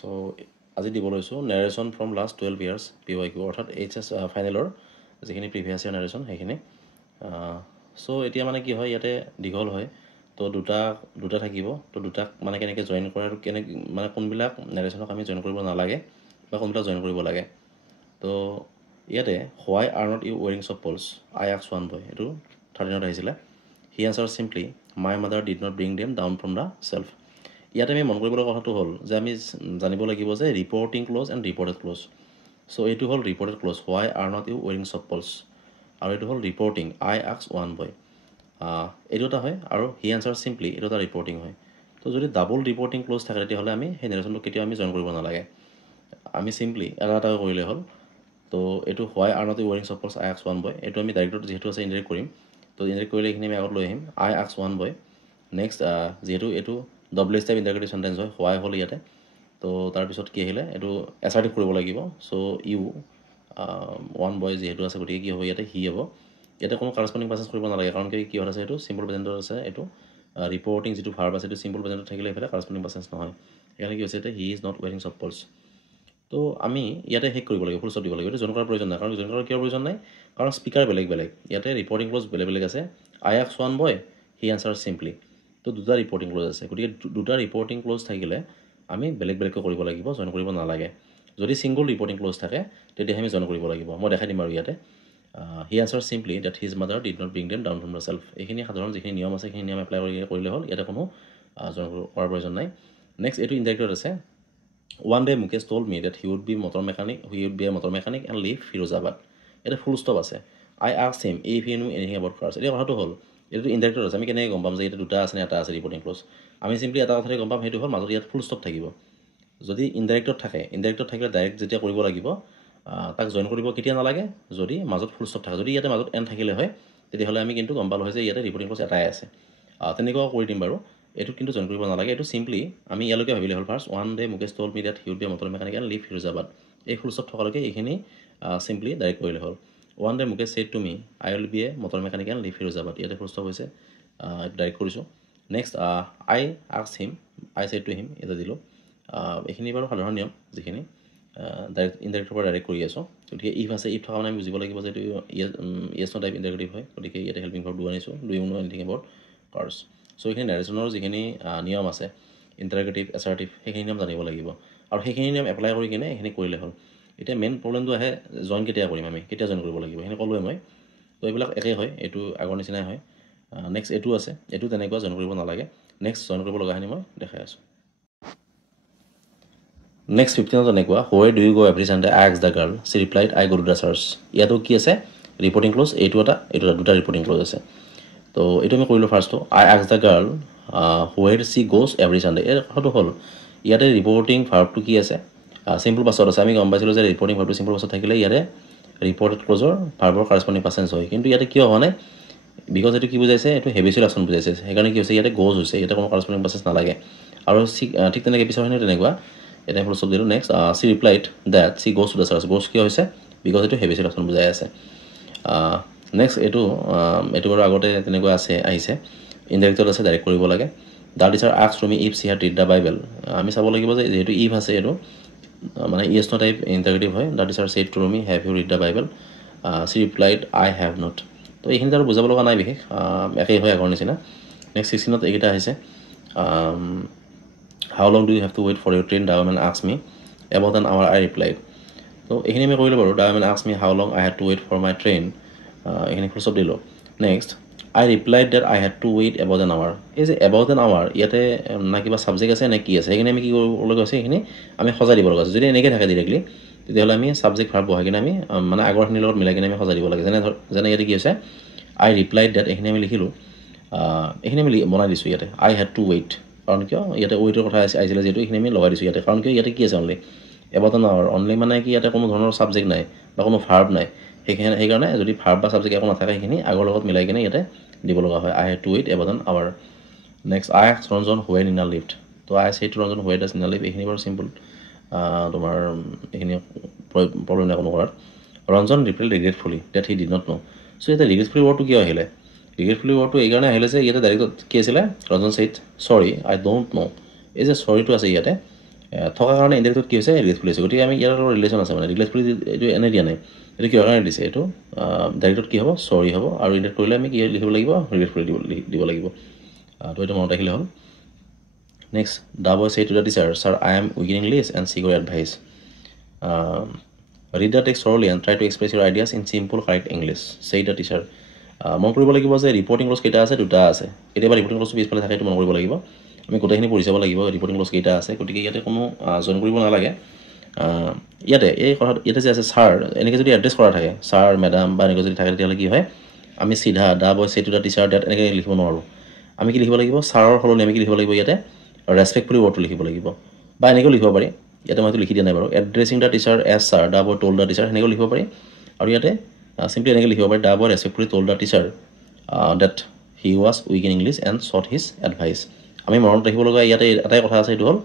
So আজি দিব লৈছো narration from last 12 years PYQ অৰ্থাৎ HS ফাইনেলৰ যিখিনি প্ৰিভিয়াছ ইয়াৰ narration সেইখিনি সো এতিয়া মানে কি হয় ইয়াতে দীঘল হয় তো দুটা থাকিব তো দুটাক মানে কেনেকৈ জয়েন কৰে আৰু কেনে মানে কোনবিলাক narrationক আমি জয়েন কৰিব নালাগে বা কোনবিলাক জয়েন কৰিব লাগে তো ইয়াতে why are not you wearing supples I asked one boy এটো 13ত আহিছিলে he answered simply my mother did not bring them down from the shelf ইয়াতে আমি মন কৰিবলগা কথাটো হ'ল যে আমি জানিব লাগিব যে reporting clause and reported clause so এইটো হ'ল reported clause why are not you wearing supples আৰু এইটো হ'ল reporting I asked one boy এইটো এটা হয় আৰু he answered simply এইটো এটা ৰিপৰ্টিং হয় তো যদি ডাবল ৰিপৰ্টিং ক্লজ থাকে তেতিয়াহ'লে আমি সেই নেৰেশ্যনটো কেতিয়াও আমি জয়েন কৰিব নালাগে আমি সিম্পলি এটা কৰিলে হ'ল তো এইটো why are not you wearing supples I asked one boy এইটো আমি ডাইৰেক্টত যেহেতু আছে ইনডাইৰেক্ট কৰিম তো ইনডাইৰেক্ট কৰিলে এইখিনি আমি আগত লৈ আহিম I asked one boy next যেহেতু এইটো ডবল স্টেপ ইন্টাৰগেটিভ সেন্টেন্স হয় হোৱাই হ'ল ইয়াতে তো তাৰ পিছত কি আহিলে এটো এসাৰ্টিভ কৰিব লাগিব সো ইউ ওৱান বয় যেহেতু আছে গতিকে কি হ'ব ইয়াতে হি হ'ব ইয়াতে কোনো কাৰেসপন্ডিং পাসেজ কৰিব নালাগে কাৰণ কি হয় আছে এটো সিম্পল প্ৰেজেন্টত আছে এটো ৰিপৰ্টিং যেটো ভাৰ্ব আছে এটো সিম্পল প্ৰেজেন্টত থাকিলে এফালে কাৰেসপন্ডিং পাসেজ নহয় এখানে কি হৈছে এতে হি ইজ নট ওয়েয়াৰিং চপলছ তো আমি ইয়াতে হেক কৰিব লাগিব ফুল স্টপ দিব লাগিব এটো জন কৰাৰ প্ৰয়োজন নাই কাৰণ জন কৰাৰ কিয় প্ৰয়োজন নাই কাৰণ স্পিকাৰ বেলেগ ইয়াতে ৰিপৰ্টিং ক্লজ বেলেগ আছে I asked one boy he answered simply তো দুটা ৰিপৰ্টিং ক্লজ আছে গতিকে দুটা ৰিপৰ্টিং ক্লজ থাকিলে আমি বেলেগ কৰিব লাগিব জয়েন কৰিব নালাগে যদি সিঙ্গল ৰিপৰ্টিং ক্লজ থাকে তেতিয়া আমি জয়েন কৰিব লাগিব মই দেখাই দিম আৰু ইয়াতে he answered simply that his mother did not bring them down from the shelf এইখিনি সাধাৰণ যিখিনি নিয়ম আছে সেইখিনি নিয়ম এপ্লাই কৰিলে হ'ল ইয়াতে কোনো জয়েন কৰাৰ প্ৰয়োজন নাই নেক্সট এটো ইনডাইৰেক্টত আছে one day Mukesh told me that he would be a motor mechanic and leave Firozabad এটা ফুল স্টপ আছে I asked him if he knew anything about cars এটা কথাটো হ'ল এটো ইনডাইৰেক্টত আছে আমি কেনে গম পাম যে এটা দুটা আছে নে এটা আছে ৰিপৰ্টিং ক্লজ আমি সিম্পলি এটা কথাই গম পাম হেতু হ'ল মাজত ইয়াত ফুল স্টপ থাকিব যদি ইনডাইৰেক্টত থাকিলে ডাইৰেক্ট যেতিয়া কৰিব লাগিব তাক জয়েন কৰিব কেতিয়া নালাগে যদি মাজত ফুল স্টপ থাকে যদি ইয়াতে মাজত এন থাকিলে হয় তেতিয়াহ'লে আমি কিন্তু গম পালো হয় যে ইয়াতে ৰিপৰ্টিং ক্লজ এটাই আছে তেনেকুৱা কৰি দিম বাৰু এটো কিন্তু জয়েন কৰিব নালাগে এটো সিম্পলি আমি ইয়ালৈকে ভাবিলে হ'ল first one day Mukesh told me that he would be a motor mechanic and leave Firozabad এই ফুল স্টপ থকালৈকে এইখিনি সিম্পলি ডাইৰেক্ট কৰিলে হ'ল one day Mukesh said to me I will be a motor mechanic and leave Firozabad ইয়াতে full stop হৈছে direct কৰিছো next I asked him I said to him এটা দিলো এইখিনি বাৰু সাধাৰণ নিয়ম যিখিনি ডাইৰেক্ট ইনডাইৰেক্টৰ পৰা ডাইৰেক্ট কৰি আছো গতিকে ইফ আছে ইফ থকা মানে বুজিব লাগিব যে এটো ইয়েস নো টাইপ ইন্টাৰগেটিভ হয় গতিকে ইয়াতে হেল্পিং ভাৰ্ব ডু আনিছো do you know anything about cars so এইখিনি নাৰেশ্যনৰ যিখিনি নিয়ম আছে ইন্টাৰগেটিভ এসাৰ্টিভ সেইখিনি নিয়ম জানিব লাগিব আৰু সেইখিনি নিয়ম এপ্লাই কৰি কিনে এইখিনি কৰিলে হ'ল এতিয়া মেইন প্ৰবলেমটো আহে জয়েন কেতিয়া কৰিম আমি কেতিয়া জয়েন কৰিব লাগিব হেনে কলোৱে মই তো এইবিলাক একেই হয় এটো আগৰ নিচিনাই হয় নেক্সট এটো আছে এটো তেনেকুৱা জয়েন কৰিব নালাগে নেক্সট জয়েন কৰিব লগা হানি মই দেখাই আছো নেক্সট 15 তেনেকুৱা where do you go every Sunday I asked the girl she replied I go to the church ইয়াতো কি আছে ৰিপৰ্টিং ক্লজ এইটো দুটা ৰিপৰ্টিং ক্লজ আছে তো এটো আমি কৰিলো first I asked the girl where she goes every Sunday এৰ কথাটো হ'ল ইয়াতে ৰিপৰ্টিং ভাৰ্বটো কি আছে সিম্পল পাছত আছে আমি গম পাইছিলো যে ৰিপৰ্টিং ভাৰ্বটো সিম্পল পাছত থাকিলে ইয়াতে ৰিপৰ্টেড ক্লজৰ ভাৰ্বৰ কাৰেসপন্ডিং পাসেন্স হয় কিন্তু ইয়াতে কিয় হোৱা নাই বিকজ এটো কি বুজাইছে এটো হেবিচুৱেল একচন বুজাইছে সেইকাৰণে কি হৈছে ইয়াতে গোজ হৈছে ইয়াতে কোনো কাৰেসপন্ডিং পাসেন্স নালাগে আৰু ঠিক তেনেকৈ পিছৰ হয়নে তেনেকুৱা এটা ফুল স্টপ দিলো next she replied that she goes to the church গোজ কি হৈছে বিকজ এটো হেবিচুৱেল একচন বুজাই আছে নেক্সট এটো বাৰু আগতে তেনেকুৱা আছে আহিছে ইনডাইৰেক্টত আছে ডাইৰেক্ট কৰিব লাগে the teacher asked me if she had read the Bible আমি চাব লাগিব যে যেহেতু if আছে এটো মানে yes no টাইপ ইন্টাৰগেটিভ হয় the teacher said to me have you read the Bible she replied I have not তো এইখিনি আৰু বুজাব লগা নাই বিশেষ একেই হয় আগৰ নিচিনা নেক্সট 16ত এইটা আহিছে how long do you have to wait for your train the woman asked me about an hour I replied তো এইখিনি আমি কৰিলো বাৰু the woman asked me how long I had to wait for my train এইখিনি full stop দিলো next I replied that I had to wait about an hour is about an hour ইয়াতে না কিবা সাবজেক্ট আছে না কি আছে এখানে আমি কি কৰিব লগা আছে এখানে আমি সজাই দিব লগা আছে যদি এনেকৈ থাকে ডাইৰেক্টলি তেতিয়াহ'লে আমি সাবজেক্ট ভাৰ্ব বহাই কিনে আমি মানে আগৰখিনিৰ লগত মিলাই কিনে আমি সজাই দিব লাগে যেনে ইয়াতে কি হৈছে I replied that এখানে আমি লিখিলো এখানে আমি বনাই দিছো ইয়াতে I had to wait কাৰণ কিয় ইয়াতে ওয়েটৰ কথা আহিছিলে যেটো এখানে আমি লগাই দিছো ইয়াতে কাৰণ কিয় ইয়াতে কি আছে only about an hour only মানে কি ইয়াতে কোনো ধৰণৰ সাবজেক্ট নাই বা কোনো ভাৰ্ব নাই সেইকাৰণে যদি ভাৰ্ব বা সাবজেক্ট একো নাথাকে এখানে আগৰ লগত মিলাই কিনে ইয়াতে দিব লগা হয় I had to wait about an hour next I asked Ranjan when Nina lived তো I said to Ranjan where does Nina live এখানে বাৰু সিম্পল তোমাৰ এখানে প্ৰবলেম নাই কোনো কৰাৰ Ranjan replied regretfully that he did not know so এটা regretfully wordটো কি আহিলে regretfully wordটো এই কাৰণে আহিলে যে ইয়াতে ডাইৰেক্ট কি আছিল Ranjan said sorry I don't know এই যে sorry টো আছে ইয়াতে থকাৰ কাৰণে ইনডাইৰেক্টত কি হৈছে ৰিলেটফুল হৈছে গতিকে আমি ইয়াৰ লগত ৰিলেশ্যন আছে মানে ৰিলেটফুল এইটো এনে দিয়া নাই এইটো কিহৰ কাৰণে দিছে এইটো ডাইৰেক্টত কি হ'ব চৰি হ'ব আৰু ইনডাইৰেক্ট কৰিলে আমি কি লিখিব লাগিব ৰিলেটফুল দিব লাগিব তো এইটো মনত ৰাখিলে হ'ল next the boy say to the teacher sir I am weak in English and seek your advice read the text thoroughly and try to express your ideas in simple correct English say the teacher মন কৰিব লাগিব যে reporting close কেইটা আছে দুটা আছে কেতিয়াবা reporting ক্লজটো পিছফালে থাকে এইটো মন কৰিব লাগিব আমি গোটেইখিনি পঢ়ি চাব লাগিব ৰিপৰ্টিং ক্লজ কেইটা আছে গতিকে ইয়াতে কোনো জইন কৰিব নালাগে ইয়াতে এই কথা ইয়াতে যে আছে ছাৰ এনেকৈ যদি এড্ৰেছ কৰা থাকে ছাৰ মেডাম বা এনেকৈ যদি থাকে তেতিয়াহ'লে কি হয় আমি চিধা দা boy say to the teacher date এনেকৈ লিখিব নোৱাৰোঁ আমি কি লিখিব লাগিব ছাৰৰ সলনি আমি কি লিখিব লাগিব ইয়াতে ৰেছপেক্টফুলি ৱৰ্ডটো লিখিব লাগিব বা এনেকৈও লিখিব পাৰি ইয়াতে মইতো লিখি দিয়া নাই বাৰু addressing the teacher as sir the boy told the teacher সেনেকৈও লিখিব পাৰি আৰু ইয়াতে চিম্পলি এনেকৈ লিখিব পাৰি the boy respectfully told the teacher that he was weak in English and sought his advice আমি মনত ৰাখিব লগা ইয়াতে এটাই কথা আছে এইটো হ'ল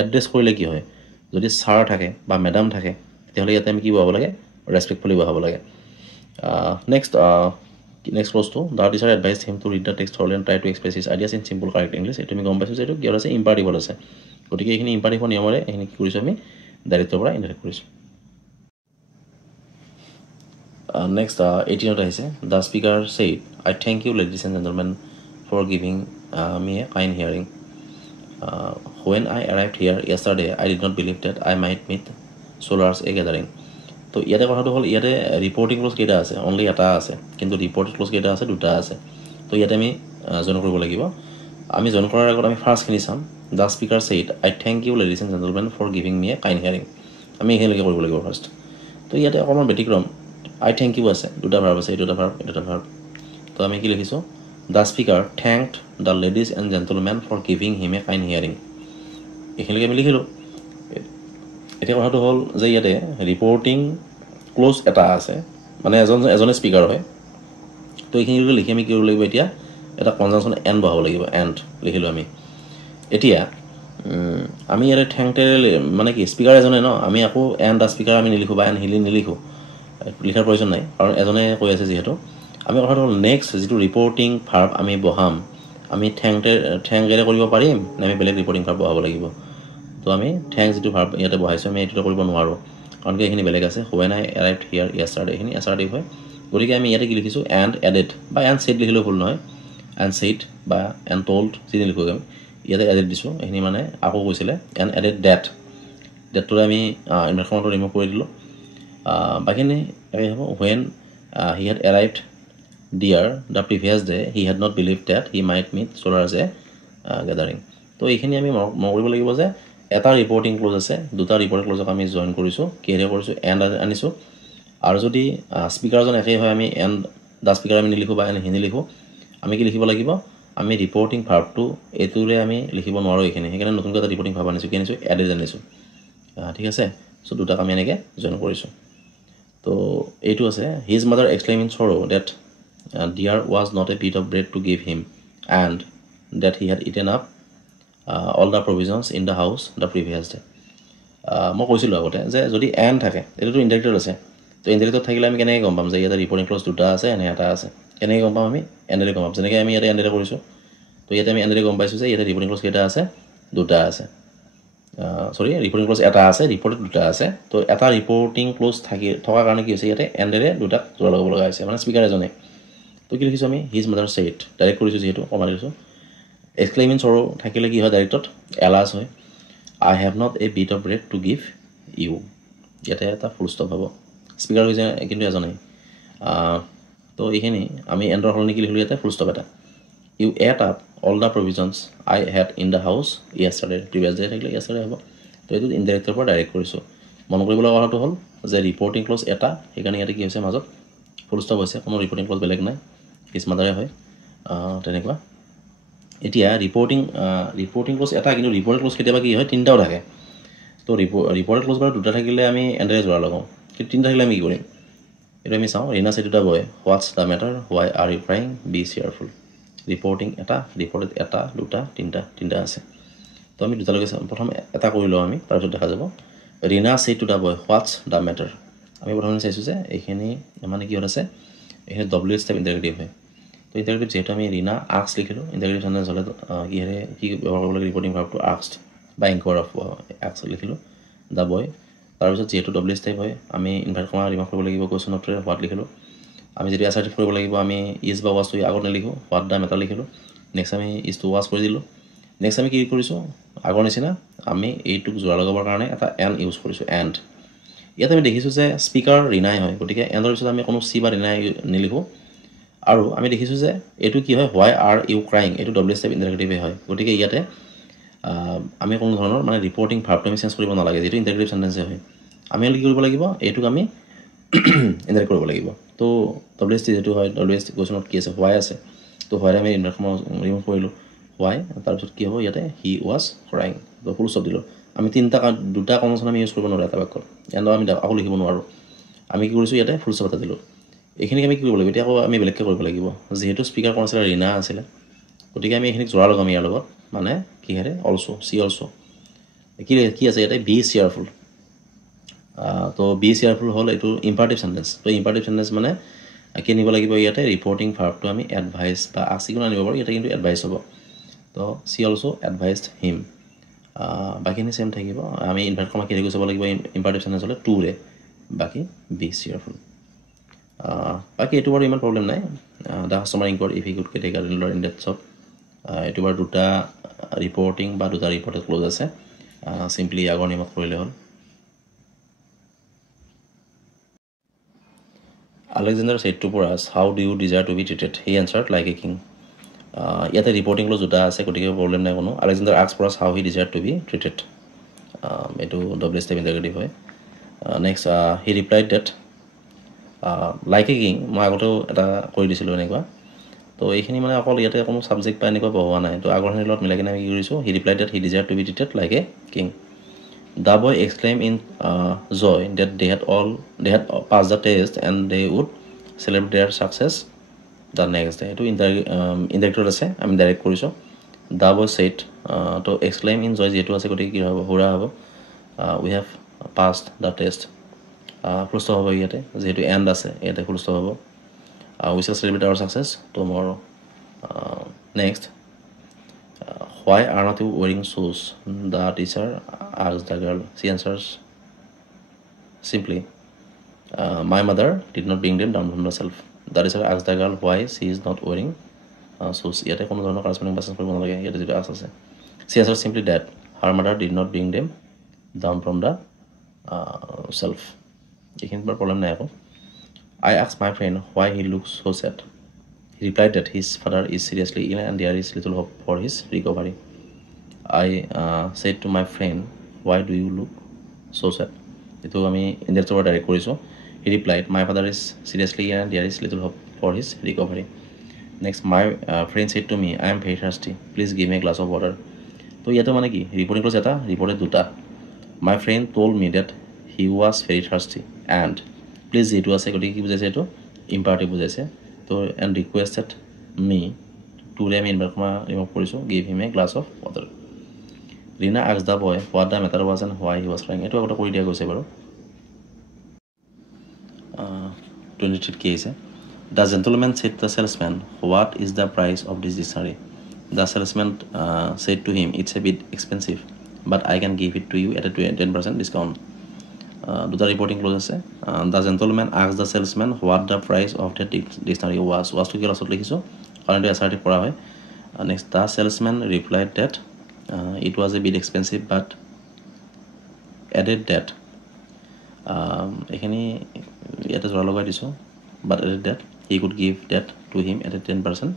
এড্ৰেছ কৰিলে কি হয় যদি ছাৰ থাকে বা মেডাম থাকে তেতিয়াহ'লে ইয়াতে আমি কি বহাব লাগে ৰেছপেক্টফুলি বহাব লাগে নেক্সট ক্লজটো the teacher advised him to read the text thoroughly and try to express his ideas in simple correct English এইটো আমি গম পাইছোঁ যে এইটো কিহত আছে ইম্পাৰেটিভত আছে গতিকে এইখিনি ইম্পাৰেটিভৰ নিয়মেৰে এইখিনি কি কৰিছোঁ আমি ডাইৰেক্টৰ পৰা ইনডাইৰেক্ট কৰিছোঁ নেক্সট 18ত আহিছে the speaker said I thank you ladies and gentlemen for giving me a kind hearing when I arrived here yesterday I did not believe that I might meet Solars a gathering তো ইয়াতে কথাটো হ'ল ইয়াতে reporting close কেইটা আছে only এটা আছে কিন্তু ৰিপৰ্টেড ক্লজ কেইটা আছে দুটা আছে তো ইয়াতে আমি জইন কৰিব লাগিব আমি জইন কৰাৰ আগত আমি ফাৰ্ষ্টখিনি চাম the speaker said I thank you ladies and gentlemen for giving me a kind hearing আমি সেইলৈকে কৰিব লাগিব ফাৰ্ষ্ট তো ইয়াতে অকণমান ব্যতিক্ৰম আই থেংক ইউ আছে দুটা ভাৰ্ব আছে এইটো এটা ভাৰ্ব তো আমি কি লিখিছোঁ the speaker thanked the ladies and gentlemen for giving him a kind hearing এইখিনিলৈকে আমি লিখিলোঁ এতিয়া কথাটো হ'ল যে ইয়াতে ৰিপৰ্টিং ক্লজ এটা আছে মানে এজনে স্পীকাৰ হয় তো এইখিনিলৈকে লিখি আমি কি কৰিব লাগিব এতিয়া এটা কনজাংচন এণ্ড বহাব লাগিব এণ্ড লিখিলোঁ আমি এতিয়া আমি ইয়াতে থেংকটেৰে মানে কি স্পীকাৰ এজনে ন আমি আকৌ এণ্ড দ্য স্পীকাৰ আমি নিলিখোঁ বা এণ্ড নিলিখোঁ লিখাৰ প্ৰয়োজন নাই কাৰণ এজনে কৈ আছে যিহেতু আমি কথাটো হ'ল নেক্সট যিটো ৰিপৰ্টিং ভাৰ্ব আমি বহাম আমি থেংকেৰে কৰিব পাৰিম নে আমি বেলেগ ৰিপৰ্টিং ভাৰ্ব বহাব লাগিব তো আমি থেংক যিটো ভাৰ্ব ইয়াতে বহাইছোঁ আমি এইটো কৰিব নোৱাৰোঁ কাৰণ কি এইখিনি বেলেগ আছে when I arrived here yesterday এইখিনি assertive হয় গতিকে আমি ইয়াতে কি লিখিছোঁ এণ্ড এডেড বা এণ্ড ছেইড লিখিলেও ভুল নহয় এণ্ড ছেইড বা এণ্ড ট'ল্ড যি লিখোঁ আমি ইয়াতে এডেড দিছোঁ এইখিনি মানে আকৌ কৈছিলে এণ্ড এডেড ডেটটোৰে আমি ইনভাৰ্টখনটো ৰিমুভ কৰি দিলোঁ বাকীখিনি একে হ'ব when he had arrived there the previous day he had not believed that he might meet Solars a gathering তো এইখিনি আমি মন কৰিব লাগিব যে এটা ৰিপৰ্টিং ক্লজ আছে দুটা ৰিপৰ্টিং ক্লজক আমি জইন কৰিছোঁ কিহেৰে কৰিছোঁ এণ্ড আনিছোঁ আৰু যদি স্পীকাৰজন একেই হয় আমি এণ্ড দ্য স্পীকাৰ আমি নিলিখোঁ বা এণ্ড হি নিলিখোঁ আমি কি লিখিব লাগিব আমি ৰিপৰ্টিং ভাৰ্বটো এইটোৰে আমি লিখিব নোৱাৰোঁ এইখিনি সেইকাৰণে নতুনকৈ এটা ৰিপৰ্টিং ভাৰ্ব আনিছোঁ কি আনিছোঁ এডেড আনিছোঁ ঠিক আছে চ' দুটাক আমি এনেকৈ জইন কৰিছোঁ তো এইটো আছে his mother exclaim in sorrow that there was not a bit of bread to give him and that he had eaten up all the provisions in the house the previous day মই কৈছিলোঁ আগতে যে যদি and থাকে এইটোতো ইনডাইৰেক্টত আছে তো ইনডাইৰেক্টত থাকিলে আমি কেনেকৈ গম পাম যে ইয়াতে ৰিপৰ্টিং ক্লজ দুটা আছে এনে এটা আছে কেনেকৈ গম পাম আমি এণ্ডেৰে গম পাম যেনেকৈ আমি ইয়াতে এণ্ডেৰে কৰিছোঁ তো ইয়াতে আমি এণ্ডেৰে গম পাইছোঁ যে ইয়াতে ৰিপৰ্টিং ক্লজ কেইটা আছে দুটা আছে ৰিপৰ্টিং ক্লজ এটা আছে ৰিপৰ্টেড দুটা আছে তো এটা ৰিপৰ্টিং ক্লজ থকাৰ কাৰণে কি হৈছে ইয়াতে এণ্ডেৰে দুটাক জোৰা লগাব লগা হৈছে মানে স্পীকাৰ এজনে তো কি লিখিছোঁ আমি হিজ মাদাৰ ছেইড ডাইৰেক্ট কৰিছোঁ যিহেতু কমা লিখিছোঁ এক্সক্লেইম ইন চৰো থাকিলে কি হয় ডাইৰেক্টত এলাছ হয় I have not a bit of bread to give you ইয়াতে এটা ফুল ষ্টপ হ'ব স্পীকাৰ হৈছে কিন্তু এজনেই তো এইখিনি আমি এণ্ডৰ সলনি কি লিখিলোঁ ইয়াতে ফুল ষ্টপ এটা you ate up all the provisions I had in the house yesterday previous day থাকিলে য়েষ্টাৰডে হ'ব তো এইটো ইনডাইৰেক্টৰ পৰা ডাইৰেক্ট কৰিছোঁ মন কৰিব লগা কথাটো হ'ল যে ৰিপৰ্টিং ক্লজ এটা সেইকাৰণে ইয়াতে কি হৈছে মাজত ফুল ষ্টপ হৈছে কোনো ৰিপৰ্টিং ক্লজ বেলেগ নাই হিজ মাদাৰে হয় তেনেকুৱা এতিয়া ৰিপৰ্টিং ক্লজ এটা কিন্তু ৰিপৰ্টেড ক্লজ কেতিয়াবা কি হয় তিনিটাও থাকে তো ৰিপৰ্টেড ক্লজ বাৰু দুটা থাকিলে আমি এণ্ডেৰে জোৰা লগাওঁ কিন্তু তিনিটা থাকিলে আমি কি কৰিম এইটো আমি চাওঁ ৰিনা ছেইড দুটা boy what's the matter why are you crying be cheerful reporting এটা ৰিপৰ্টেড এটা দুটা তিনিটা আছে তো আমি দুটালৈকে চাওঁ প্ৰথম এটা কৰি লওঁ আমি তাৰপিছত দেখা যাব ৰিনা ছেইড দুটা বয় হোৱাটছ দ্য মেটাৰ আমি প্ৰথমে চাইছোঁ যে এইখিনি মানে কিহত আছে এইখিনি WH টাইপ ইণ্টাৰেক্টিভ হয় তো ইণ্টাৰেক্টিভ যিহেতু আমি ৰিনা আক্স লিখিলোঁ ইণ্টাৰেক্টিভ চেণ্টেঞ্চ হ'লে কিহেৰে কি ব্যৱহাৰ কৰিব লাগে ৰিপৰ্টিং ভাৰ্বটো আক্সড বা এংকৰ অফ এক্স লিখিলোঁ দ্য বয় তাৰপিছত যিহেতু ডব্লিউএছ টাইপ হয় আমি ইনভাৰ্ট কমা ৰিমুভ কৰিব লাগিব কুৱেশ্যন অফ হোৱাট লিখিলোঁ আমি যদি এছাৰ্টিভ কৰিব লাগিব আমি ইজ বা ৱাছটো আগত নিলিখোঁ হোৱাট দ্য মেটাৰ লিখিলোঁ নেক্সট আমি ইজ টু ৱাছ কৰি দিলোঁ নেক্সট আমি কি কৰিছোঁ আগৰ নিচিনা আমি এইটোক যোৰা লগাবৰ কাৰণে এটা এণ্ড ইউজ কৰিছোঁ এণ্ড ইয়াত আমি দেখিছোঁ যে স্পীকাৰ ৰিনাই হয় গতিকে এণ্ডৰ পিছত আমি কোনো চি বা ৰিনাই নিলিখোঁ আৰু আমি দেখিছোঁ যে এইটো কি হয় হোৱাই আৰ ইউ ক্ৰাইং এইটো ডব্লিউএছ টাইপ ইণ্টাৰেক্টিভে হয় গতিকে ইয়াতে আমি কোনো ধৰণৰ মানে ৰিপৰ্টিং ভাৰ্বটো আমি চেঞ্জ কৰিব নালাগে যিটো ইণ্টাৰেক্টিভ চেণ্টেন্সে হয় আমি কি কৰিব লাগিব এইটোক আমি ইণ্টাৰেক্ট কৰিব লাগিব তো ডব্লিউএছ টি যিটো হয় ডব্লিউএছ টি কুৱেশ্যনত কি আছে হোৱাই আছে তো হোৱাই আমি ইনভাৰ্ট ৰিমুভ কৰিলোঁ হোৱাই তাৰপিছত কি হ'ব ইয়াতে হি ৱাজ ক্ৰাইং তো ফুল ষ্টপ দিলোঁ আমি দুটা কনভাৰ্চন আমি ইউজ কৰিব নোৱাৰোঁ এটা বাক্যত এণ্ডৰ আমি আকৌ লিখিব নোৱাৰোঁ আমি কি কৰিছোঁ ইয়াতে ফুল ষ্টপ এটা দিলোঁ এইখিনিক আমি কি কৰিব লাগিব এতিয়া আকৌ আমি বেলেগকৈ কৰিব লাগিব যিহেতু স্পীকাৰ কোন আছিলে ৰিনা আছিলে গতিকে আমি এইখিনিক যোৰা লগাম ইয়াৰ লগত মানে কিহেৰে অলছ' চি অলছ' কি আছে ইয়াতে বি চিয়াৰফুল তো বি চিয়াৰফুল হ'ল এইটো ইম্পাৰেটিভ চেণ্টেন্স তো ইম্পাৰেটিভ চেণ্টেন্স মানে কি আনিব লাগিব ইয়াতে ৰিপৰ্টিং ভাৰ্বটো আমি এডভাইচ বা আছিকো আনিব পাৰোঁ ইয়াতে কিন্তু এডভাইচ হ'ব তো চি অলছ' এডভাইচড হিম বাকীখিনি চেম থাকিব আমি ইনভাৰ্ট কমা কেনেকৈ চাব লাগিব ইম্পাৰেটিভ চেণ্টেন্স হ'লে টুৰে বাকী বি চিয়াৰফুল বাকী এইটো বাৰু ইমান প্ৰব্লেম নাই the customer inquired if he could get a gardener in that shop এইটো বাৰু দুটা ৰিপৰ্টিং বা দুটা ৰিপৰ্টেড ক্ল'জ আছে চিম্পলি আগৰ নিমত কৰিলে হ'ল Alexander said to Porus, how do you desire to be treated? He answered like a king. ইয়াতে ৰিপৰ্টিং ক্ল'জ দুটা আছে গতিকে প্ৰব্লেম নাই কোনো Alexander asked Porus how he desired to be treated. এইটো ডব্লিউএছ টাইপ ইণ্টাৰেক্টিভ হয় next he replied that like a king মই আগতেও এটা কৰি দিছিলোঁ এনেকুৱা তো এইখিনি মানে অকল ইয়াতে কোনো ছাবজেক্ট বা এনেকুৱা পঢ়োৱা নাই তো আগৰখিনিৰ লগত মিলাই কিনে আমি কি কৰিছোঁ he replied that he desire to be treated like a king the boy exclaim in joy that they had passed the test and they would celebrate their success the next day এইটো ইণ্টাৰেক্টত আছে আমি direct কৰিছোঁ the boy said তো এক্সক্লেইম in জয় যিহেতু আছে গতিকে কি হ'ব হুৰা হ'ব উই হেভ পাছড দ্য টেষ্ট ফুলস্থ হ'ব ইয়াতে যিহেতু এণ্ড আছে ইয়াতে ফুলস্থ হ'ব উই shell celebrate hour success টুমৰো next why are not U wearing শ্বুজ the teacher asked the girl Shi answers simply my mother did not bring them down from the self the teacher asked the girl why Shi is not wearing শ্বুজ ইয়াতে কোনো ধৰণৰ কাৰেছপণ্ডিং বাছেঞ্চ কৰিব নালাগে ইয়াতে যিটো আছ আছে she answers simply that her mother did not bring them down from the shelf এইখিনিত বাৰু প্ৰব্লেম নাই আকৌ I asked my friend why he looks so sad. He replied that his father is seriously ill and there is little hope for his recovery. I said to my friend, why do you look so sad? Ito ami indirect over direct koriso. He replied, my father is seriously ill and there is little hope for his recovery. Next, my friend said to me, I am very thirsty. Please give me a glass of water. So yato mane ki reporting clause eta reported duta. My friend told me that he was very thirsty and please যিটো আছে গতিকে কি বুজাইছে এইটো imperative বুজাইছে তো and requested me টুৰে আমি ইনভাৰ্ট কমা ৰিমুভ কৰিছোঁ give him a glass of water Rina asked the boy what the matter was and why he was crying এইটো আগতে কৰি দিয়া গৈছে বাৰু 23 কি আহিছে the gentleman said the salesmen what is the price of this dictionary the salesman said to him it's a bit expensive but I can give it to you at a 10% discount দুটা reporting close আছে the gentlemen asked the salesmen what the price of the dictionary ৱাজটো কি লাষ্টত লিখিছোঁ কাৰণ এইটো assertive কৰা হয় next the salesmen replied that it was a bit expensive but added that এইখিনি ইয়াতে জৰা লগাই দিছোঁ but added that he could give that to him at a 10%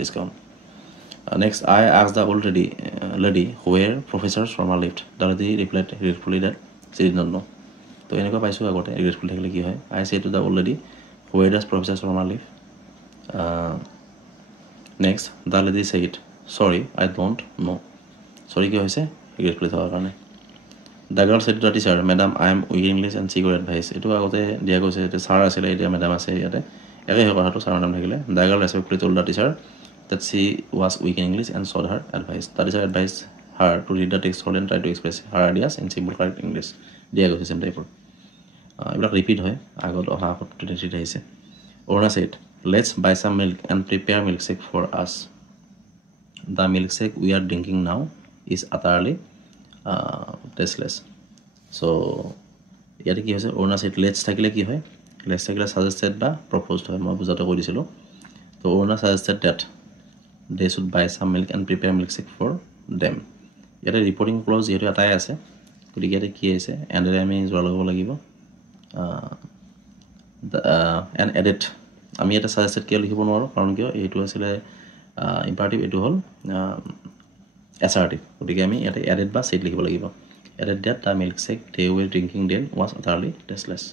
discount next I asked the old lady where professor Sharma lived the lady replied rightfully that she did not ন' তো এনেকুৱা পাইছোঁ আগতে ৰিগ্ৰেটফুল থাকিলে কি হয় I say to the old lady where does professor Sharma live next the lady said sorry I don't ন' চৰি কি হৈছে ৰিগ্ৰেটফুলি থকাৰ কাৰণে the girl said to the teacher madam I am weak English and seek advice এইটো আগতে দিয়া গৈছে এতিয়া ছাৰ আছিলে এতিয়া মেডাম আছে ইয়াতে একেই হয় কথাটো ছাৰৰ নাম থাকিলে the girl respectfully told the teacher that she was weak in English and sought her advice. The teacher advised her to read the text whole and try to express her ideas in simple correct English. দিয়া গৈছে চেম টাইপৰ এইবিলাক repeat হয় আগত অহা আগত 23 আহিছে Aruna said let's buy some milk and prepare milkshake for us. The milkshake we are drinking now is utterly tasteless so' ইয়াতে কি হৈছে অৰুণা ছেইড লেটছ থাকিলে কি হয় লেটছ থাকিলে ছাজেষ্টেড বা প্ৰপ'জড হয় মই বুজাওঁতে কৈ দিছিলোঁ তো Aruna suggested that they should buy some milk and prepare milk shake for them ইয়াতে ৰিপৰ্টিং ক্লজ যিহেতু এটাই আছে গতিকে ইয়াতে কি আহিছে এণ্ডেৰে আমি যোৰা লগাব লাগিব এণ্ড এডিট আমি ইয়াতে ছাজেষ্টেড কিয় লিখিব নোৱাৰোঁ কাৰণ কিয় এইটো আছিলে ইম্পাৰেটিভ এইটো হ'ল এছাৰ্টিভ গতিকে আমি ইয়াতে এডিট বা ছেইড লিখিব লাগিব added that the milk shake they were drinking then was utterly tasteless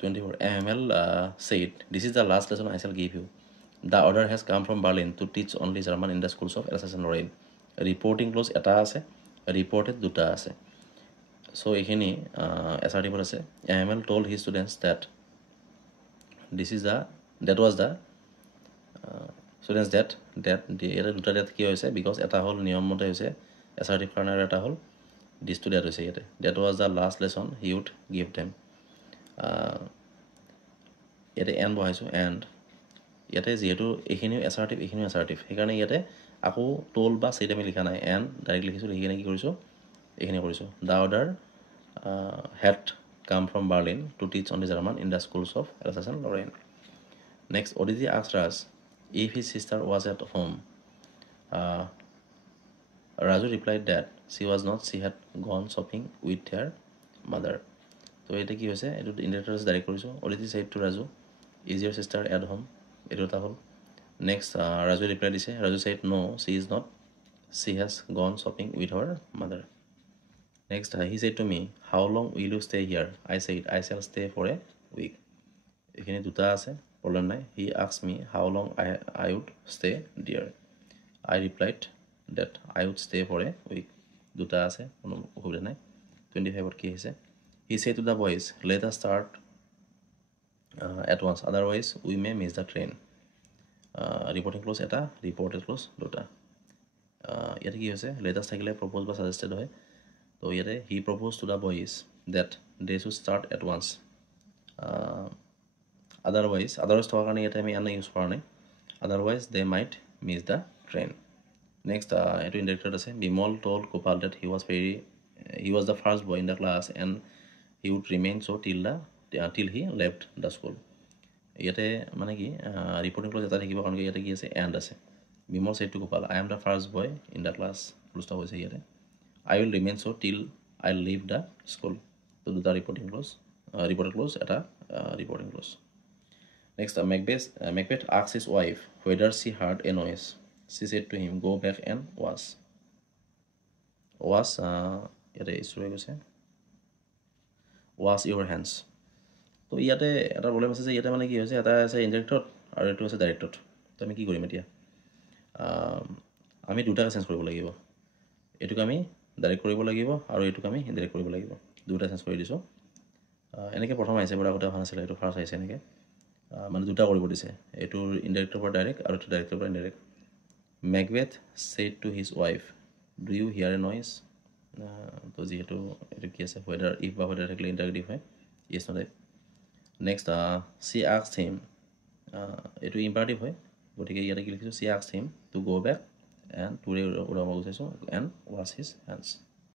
24 AML said this is the last lesson I shall give you the order has come from Berlin to teach only German in the schools of Alsace and Lorraine reporting clause এটা আছে reported দুটা আছে so এখিনি assertive আছে AML told his students that that was the students that এটা দুটা date কি হৈছে because এটা হ'ল নিয়ম মতে হৈছে assertive কাৰণে আৰু এটা হ'ল this to that হৈছে ইয়াতে that was the last lesson he would give them ইয়াতে এন বহাইছোঁ এণ্ড ইয়াতে যিহেতু এইখিনিও এছাৰ্টিভ সেইকাৰণে ইয়াতে আকৌ টোল বা ছেইড আমি লিখা নাই এন ডাইৰেক্ট লিখিছোঁ লিখি কিনে কি কৰিছোঁ এইখিনি কৰিছোঁ the order had come from Berlin to teach on the German in the schools of Alsace and Lorraine next Aditi asked Raj if his sister was at home Raju replied that she was not she had gone shopping with their mother তো এতিয়া কি হৈছে এইটো ইণ্ডাৰেক্টৰ direct কৰিছোঁ Aditi said to Raju is your sister at home এইটো এটা হ'ল নেক্সট ৰাজু ৰিপ্লাই দিছে Raju said no she is not she has gone shopping with our mother next he said to me how long will you stay here I shall stay for a week এইখিনি দুটা আছে problem নাই he asked me how long I would stay there I replied that I would stay for a week দুটা আছে কোনো অসুবিধা নাই 25ত কি হৈছে he said to the boys let us start at once otherwise we may miss the train reporting clause এটা reported clause দুটা ইয়াতে কি হৈছে লেটাছ থাকিলে প্ৰপ'জ বা ছাজেষ্টেড হয় তো ইয়াতে he propose to the boys that they should start at once otherwise থকাৰ কাৰণে ইয়াতে আমি এনে ইউজ কৰা নাই otherwise they might miss the train next এইটো ইণ্ডাৰেক্টত আছে Bimal told Gopal that he was the first boy in the class and he would remain so' till he left the school ইয়াতে মানে কি ৰিপৰ্টিং ক্লজ এটা থাকিব কাৰণ ইয়াতে কি আছে এণ্ড আছে Bimal said to Gopal I am the first boy in the class ক্লজটা হৈছে ইয়াতে আই উইল ৰিমেইন চ' টিল আই লিভ দ্য স্কুল তো দুটা ৰিপৰ্টিং ক্লজ এটা reporting clause next Macbeth asked his wife whether she heard a noise she said to him go' back and wash ইয়াতে ইছ্যু হৈ গৈছে ৱাছ ইউৰ হেণ্ডছ তো ইয়াতে এটা প্ৰব্লেম আছে যে ইয়াতে মানে কি হৈছে এটা আছে ইনডাইৰেক্টত আৰু এইটো আছে ডাইৰেক্টত তো আমি কি কৰিম এতিয়া আমি দুটাকে চেঞ্জ কৰিব লাগিব এইটোক আমি ডাইৰেক্ট কৰিব লাগিব আৰু এইটোক আমি ইনডাইৰেক্ট কৰিব লাগিব দুটা চেঞ্জ কৰি দিছোঁ এনেকৈ প্ৰথম আহিছে বাৰু আগতে অহা নাছিলে এইটো ফাৰ্ষ্ট আহিছে এনেকৈ মানে দুটা কৰিব দিছে এইটো ইনডাইৰেক্টৰ পৰা ডাইৰেক্ট আৰু এইটো ডাইৰেক্টৰ পৰা indirect Macbeth said to his wife do you hear a noise তো যিহেতু এইটো কি আছে ৱেডাৰ ইফ বা ৱেডাৰ থাকিলে ইণ্টাৰেক্টিভ হয় yes no type next she asked him এইটো ইম্পাৰেটিভ হয় গতিকে ইয়াতে কি লিখিছোঁ she asked him to go' back and টুৰে উৰাব গুচাইছোঁ এণ্ড ৱাছ হিজ হেণ্ডছ